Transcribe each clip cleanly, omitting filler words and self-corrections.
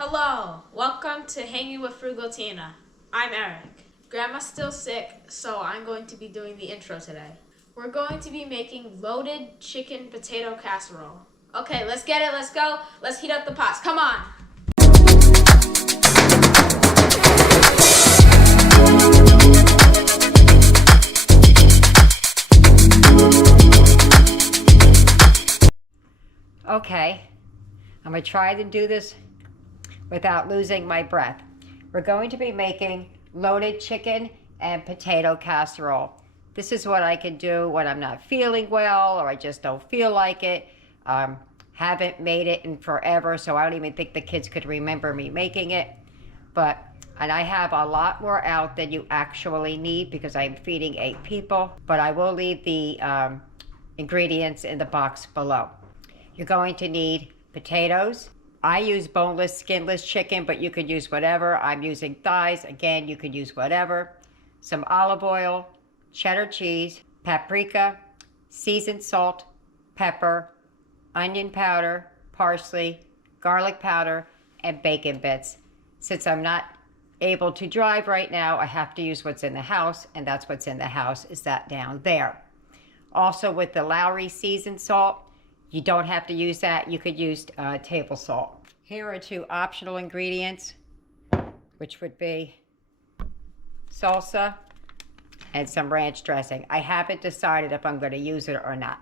Hello, welcome to Hanging with Frugal Tina. I'm Eric. Grandma's still sick, so I'm going to be doing the intro today. We're going to be making loaded chicken potato casserole. Okay, let's get it, let's go. Let's heat up the pots, come on. Okay, I'm going to try to do this without losing my breath. We're going to be making loaded chicken and potato casserole. This is what I can do when I'm not feeling well or I just don't feel like it. Haven't made it in forever, so I don't even think the kids could remember me making it. And I have a lot more out than you actually need because I'm feeding 8 people, but I will leave the ingredients in the box below. You're going to need potatoes. I use boneless, skinless chicken, but you could use whatever. I'm using thighs. Again, you could use whatever. Some olive oil, cheddar cheese, paprika, seasoned salt, pepper, onion powder, parsley, garlic powder, and bacon bits. Since I'm not able to drive right now, I have to use what's in the house, and that's what's in the house is that down there. Also with the Lowry seasoned salt, you don't have to use that. You could use table salt. Here are 2 optional ingredients, which would be salsa and some ranch dressing. I haven't decided if I'm going to use it or not.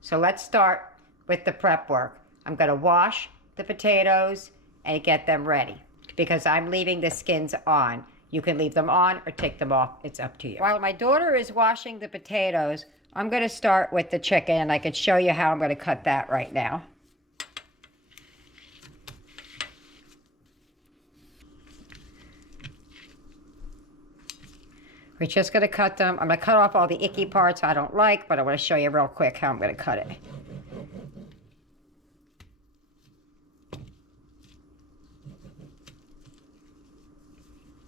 So let's start with the prep work. I'm going to wash the potatoes and get them ready because I'm leaving the skins on. You can leave them on or take them off. It's up to you. While my daughter is washing the potatoes, I'm going to start with the chicken, and I can show you how I'm going to cut that right now. We're just going to cut them. I'm going to cut off all the icky parts I don't like, but I want to show you real quick how I'm going to cut it.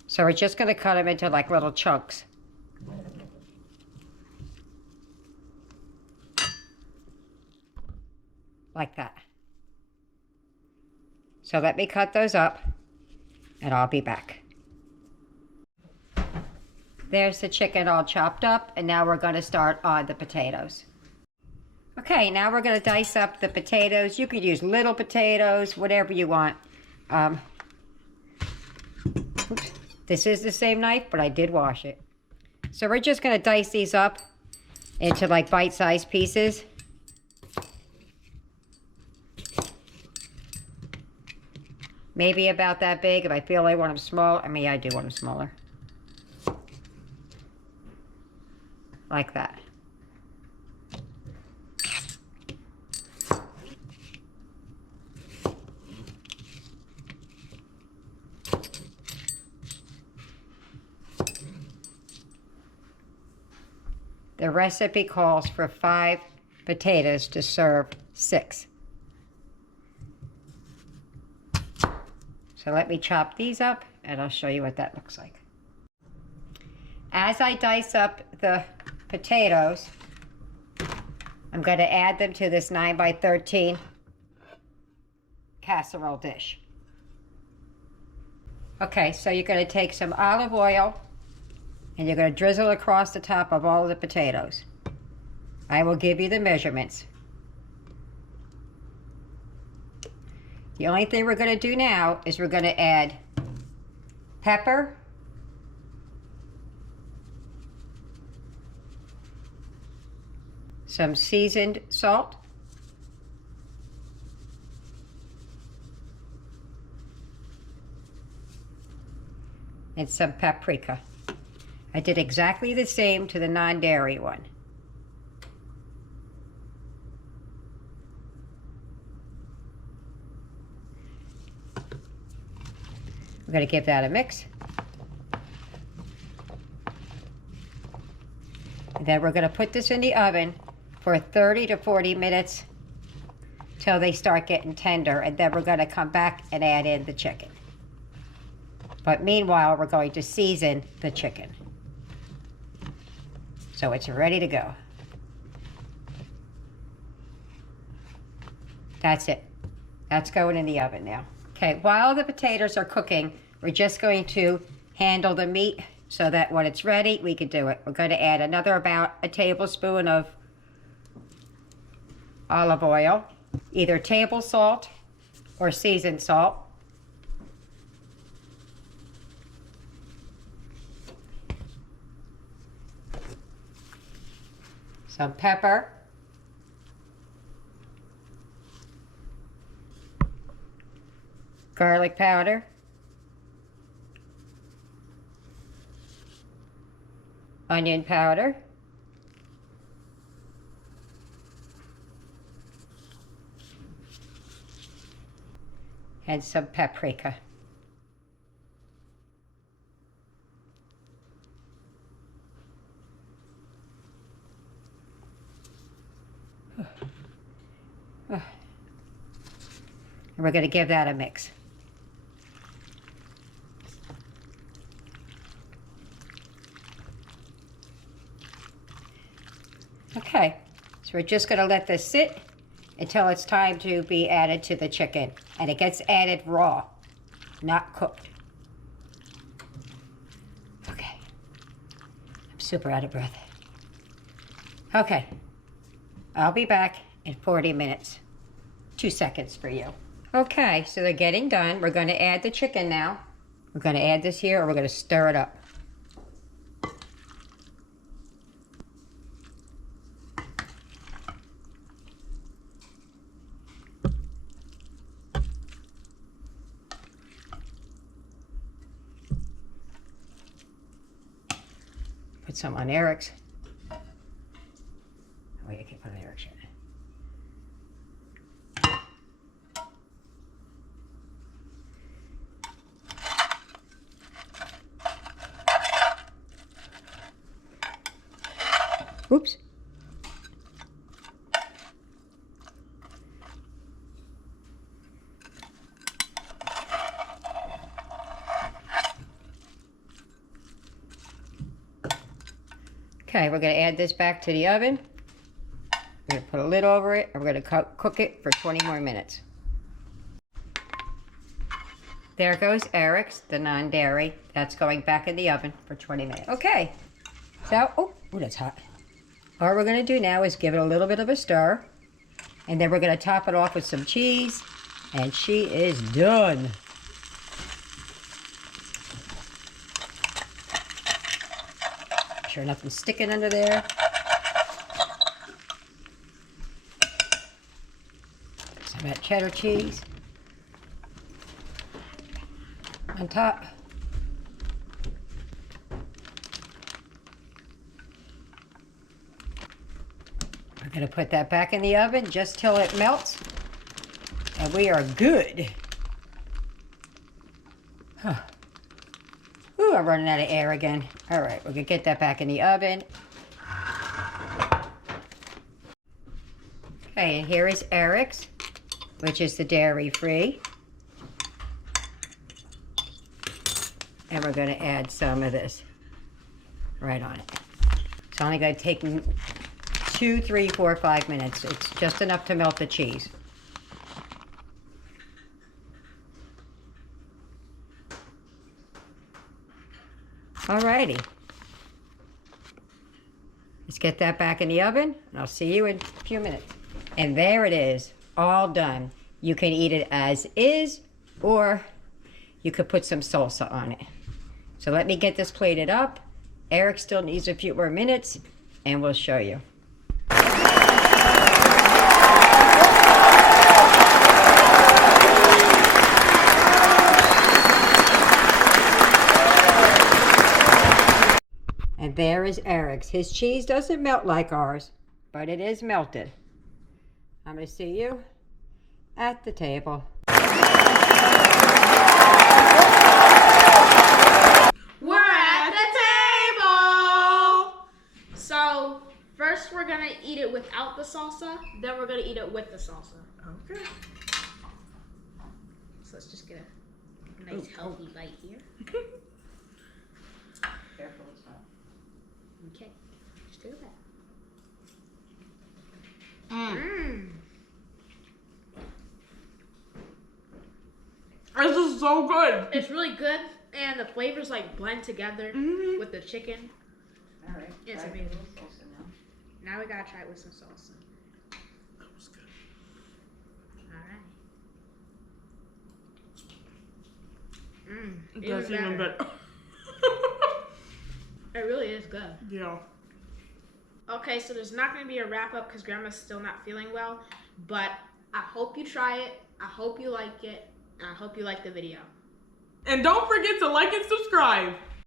So we're just going to cut them into like little chunks. Like that. So let me cut those up and I'll be back. There's the chicken all chopped up, and now we're going to start on the potatoes. Okay, now we're going to dice up the potatoes. You could use little potatoes, whatever you want. Oops. This is the same knife, but I did wash it. So we're just going to dice these up into like bite-sized pieces. Maybe about that big. If I feel I want them small, I mean, I do want them smaller. Like that. The recipe calls for 5 potatoes to serve 6. So let me chop these up and I'll show you what that looks like. As I dice up the potatoes, I'm going to add them to this 9x13 casserole dish. Okay, so you're going to take some olive oil and you're going to drizzle across the top of all of the potatoes. I will give you the measurements. The only thing we're going to do now is we're going to add pepper, some seasoned salt, and some paprika. I did exactly the same to the non-dairy one. We're going to give that a mix. And then we're going to put this in the oven for 30 to 40 minutes till they start getting tender, and then we're going to come back and add in the chicken. But meanwhile, we're going to season the chicken. So it's ready to go. That's it. That's going in the oven now. Okay, while the potatoes are cooking, we're just going to handle the meat so that when it's ready, we can do it. We're going to add another about a tablespoon of olive oil, either table salt or seasoned salt. Some pepper. Garlic powder. Onion powder. And some paprika. And we're going to give that a mix. Okay, so we're just going to let this sit until it's time to be added to the chicken. And it gets added raw, not cooked. Okay, I'm super out of breath. Okay, I'll be back in 40 minutes. 2 seconds for you. Okay, so they're getting done. We're going to add the chicken now. We're going to add this here, and we're going to stir it up. Put some on Eric's. Oh, wait, I can't put on Eric's yet. Oops. Okay, we're going to add this back to the oven. We're going to put a lid over it, and we're going to cook it for 20 more minutes. There goes Eric's, the non-dairy. That's going back in the oven for 20 minutes. Okay, so, oh, that's hot. All we're going to do now is give it a little bit of a stir, and then we're going to top it off with some cheese, and she is done. Sure nothing's sticking under there. Some of that cheddar cheese on top. We're going to put that back in the oven just till it melts, and we are good. Huh. Ooh, I'm running out of air again. All right, we're going to get that back in the oven. Okay, and here is Eric's, which is the dairy-free. And we're going to add some of this right on it. It's only going to take 2, 3, 4, 5 minutes. It's just enough to melt the cheese. Alrighty. Let's get that back in the oven, and I'll see you in a few minutes. And there it is, all done. You can eat it as is, or you could put some salsa on it. So let me get this plated up. Eric still needs a few more minutes, and we'll show you. And there is Eric's. His cheese doesn't melt like ours, but it is melted. I'm going to see you at the table. We're at the table! So, first we're going to eat it without the salsa, then we're going to eat it with the salsa. Okay. So let's just get a nice healthy bite here. Careful, it's hot. Okay, just do that. This is so good. It's really good, and the flavors like blend together with the chicken. All right. It's amazing. Now we gotta try it with some salsa. That was good. Alright. That's even better. It really is good. Yeah. Okay, so there's not gonna be a wrap up because Grandma's still not feeling well, but I hope you try it. I hope you like it. And I hope you like the video. And don't forget to like and subscribe.